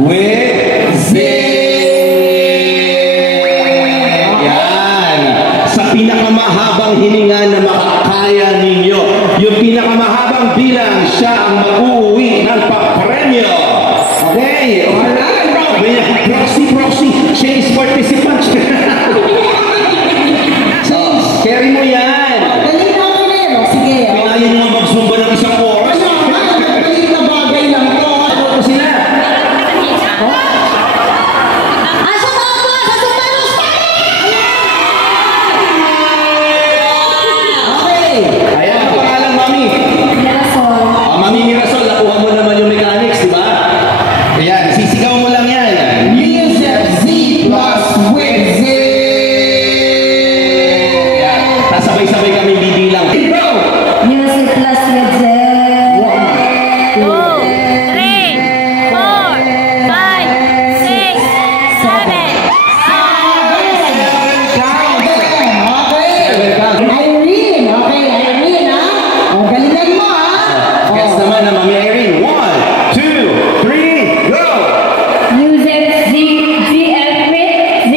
with Z. Yan. Sa pinakamahabang hininga na makakaya ninyo, yung pinakamahabang bilang, siya ang mag-uwi ng papremyo. Okay, alright. Proxy, change participants. So, carry mo yan. Galing na ako na yun. Sige. Pinayin mo mag-zumba ng isang oras. Galing na bagay lang to. Ano po sila? Okay. Ayan, ang pangalan, Mami. Mirasol. Mami Mirasol, nakuha mo naman yung mechanics, di ba? Ayan, sisigaw mo lang yan. Music Z plus with Z. Ayan, sabay-sabay kami bibilang. Go! Music plus with Z. 2, 3, 4, 5, 6, 7. Irene, okay, Irene, ha? O, galingan mo, ha? Guess naman na Mami Irene. 1, 2, 3, go! Music ZF with Z.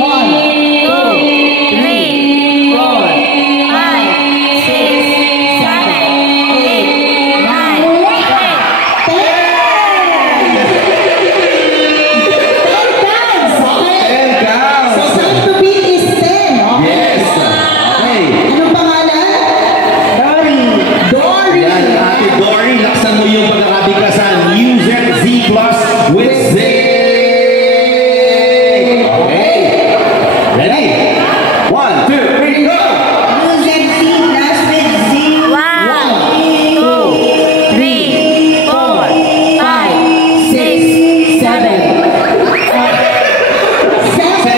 1, 2, 3, 4, 5, 6, 7, 8, 10 counts, okay? 10 counts. So, time to beat is 10, okay? Yes. Okay. Anong pangalan? Dory. Yan, Ate Dory, laksan mo yung pagkakabigkasan. Music Z plus with Z. Okay. Ready? 1, 2, 3, go! Music Z plus with Z. 1, 2, 3, 4, 5, 6, 7. 7. 7.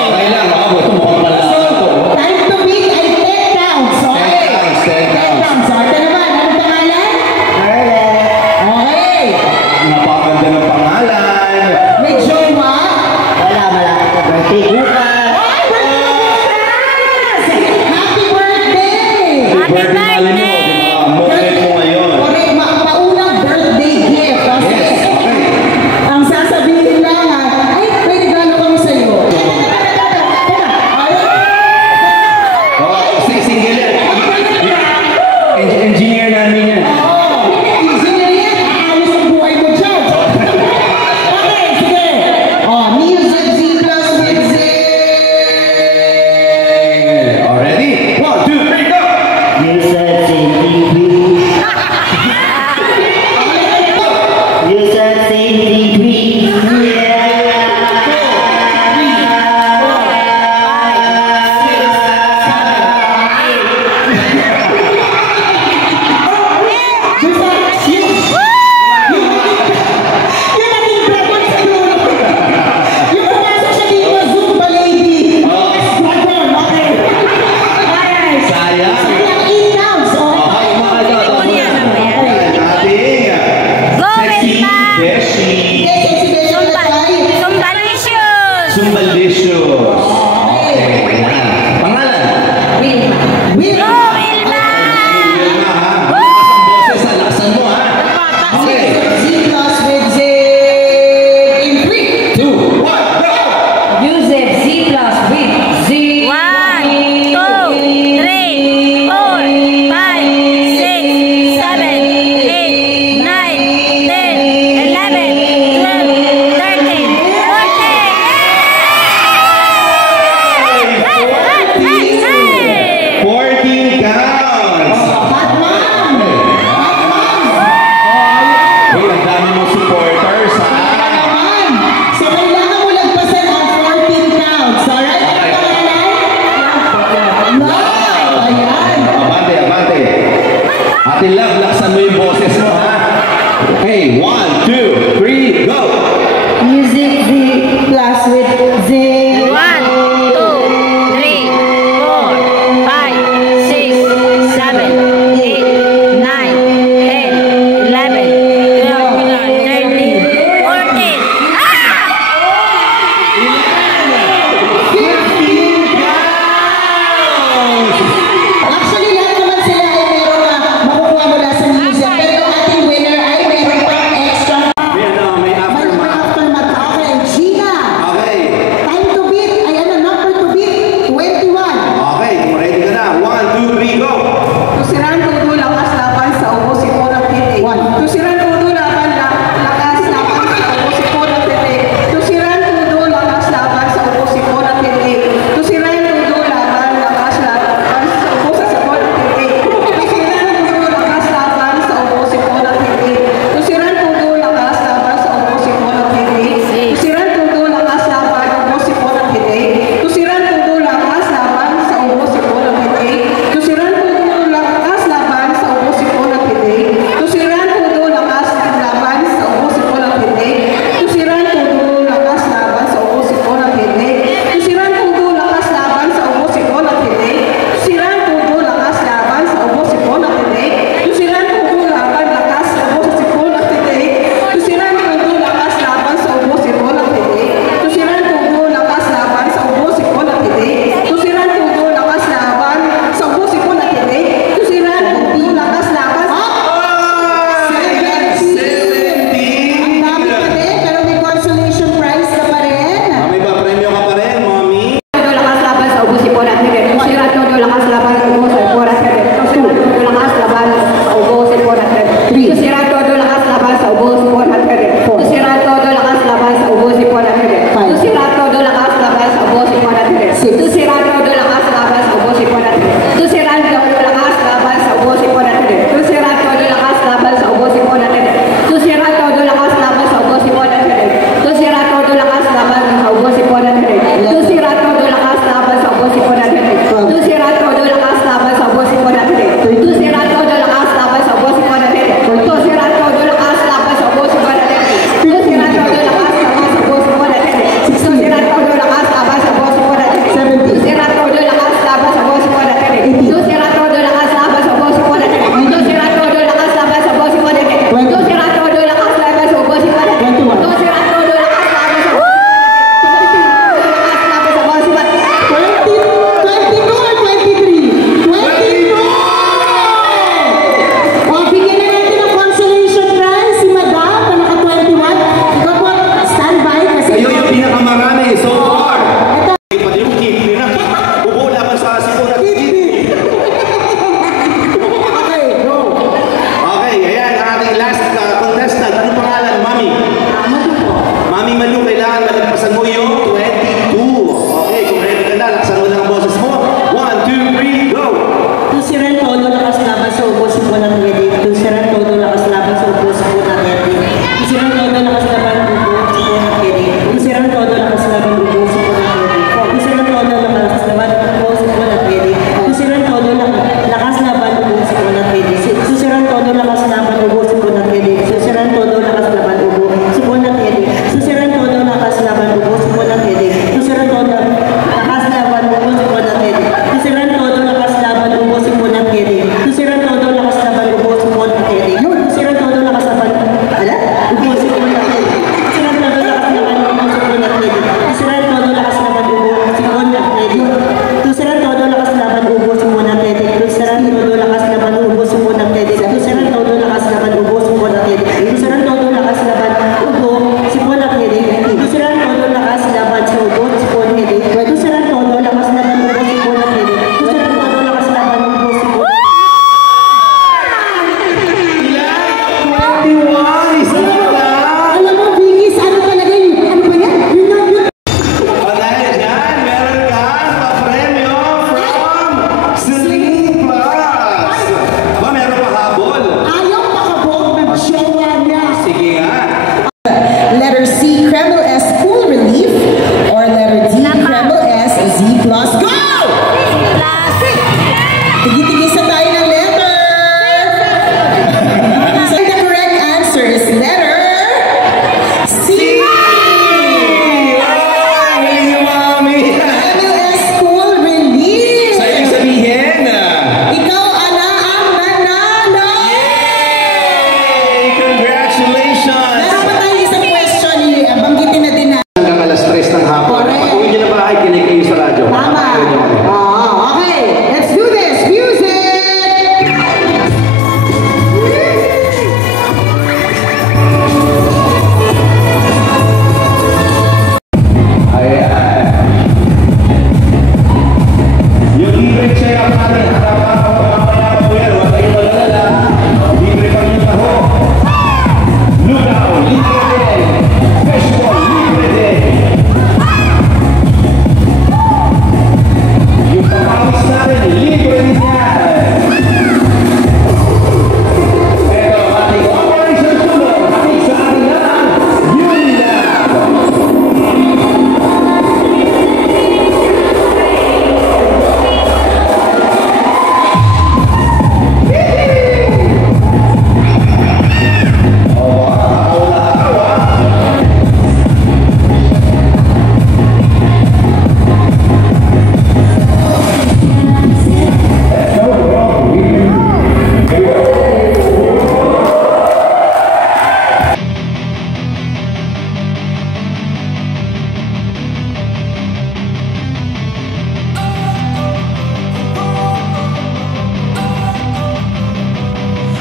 Okay lang, ito mukhang malasa ito. Time to beat ay 10 counts, okay? 10 counts, 10 counts. 10 counts. So, ito naman, anong pangalan? Okay. Napakaganda ng pangalan. May jowa? Wala, malapit na birthday. Bukas! Ay, happy birthday! Happy Birthday mo, birthday! moment mo ngayon. Correct, paunang birthday gift. Kasi Yes, okay. ang sasabihin lang ha, ay, may regalo kami sa'yo. Oh, single yan. Engineer namin yan. Easy na yan. Aalis ang buhay mo dyan. Okay, sige. Music Z plus with Z. Already? 1, 2, 3, go! You said safety, please. You said safety, please. Yung naging dragon sa dulo. Yung pumasok siya dito, Zumba lady. Dragon, okay. Alright. Sayang. Sayang 8 counts, okay. Okay, mga ito. Ating Go, sexy Wilma! Beshi. Okay, sexy beshi na tayo. Sumbalicious! Sumbalicious. Okay, yan. Pangalan? Wilma. Go, Wilma. Wilma! Wilma, ha? Malakas ang boses, ha? Laksan mo, ha? Okay. Z plus with Z. In 3, 2, 1, go! Music Z plus with Z. 1, 2, 3, 4, 5, 6, 7, 8, 9, 10, 11, 12, 13, 14. 14 counts. Hot mom. Hey, ang dami mong supporters, ha? Naman. So, kailangan mo lagpasan ang 14 counts. Alright? Ano pangalan? Love. Ayan. Abante, abante. Ate Love, laksan mo yung boses mo, ha? Okay, 1, 2, 3, go! Music Z plus with Z. 1, 2, 3, 4, 5, 6, 7, 8, 9, 10, 11, 12, 13, 14. Actually, lahat naman sila ay meron na makukuha mula sa music. Pero ang ating winner ay meron pang Letter C, Kreml S, Cool Relief. Or letter D, Kreml S, Z plus. Go! Tigi-tigisa tayo ng letter. So the correct answer is letter C. Kreml S, Cool Relief. Sa ibig sabihin, Ikaw, Ana, ang nanalo! Yay! Congratulations! Meron pa tayo isang question. Banggitin natin na. Hanggang alas 3 ng hapon. Correct. Pag uwi nyo na bahay, kinig kayo sa radyo. Tama. Okay. Let's do this. Music! Ayan. Yung libre check up natin, harapan ako mamaya pa po yan. Huwag kayong malalala. Libre kami yung taho. Lugaw, libre din. Fishball, libre din. Yung pangawis natin, libre din yan. Eto, ating operation tulong. Ating sa ating lang. Yun lang.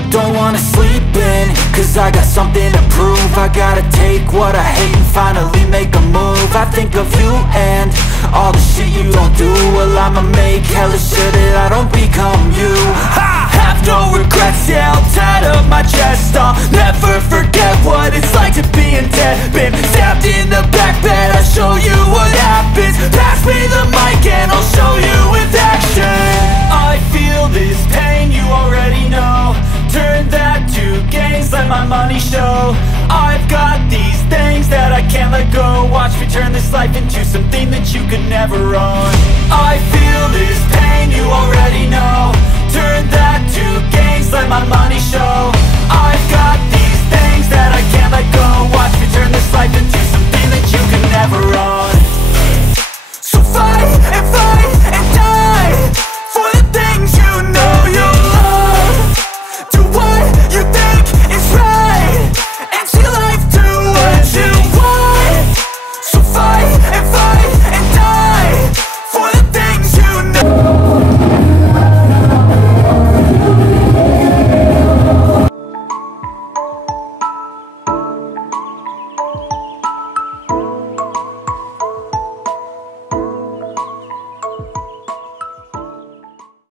Don't wanna sleep in, cause I got something to prove. I gotta take what I hate and finally make a move. I think of you and all the shit you don't do. Well, I'ma make hella sure that I don't become you. I have no regrets, yeah, I'll tie up my chest. I'll never forget what it's like to be in debt. Been stabbed in the back bed, I'll show you what happens. Pass me the mic and I'll show you with action. I feel this pain, you already know. Turn that to gains, let my money show. I've got these things that I can't let go. Watch me turn this life into something that you could never own. I feel this pain, you already know. Turn that to gains, let my money show.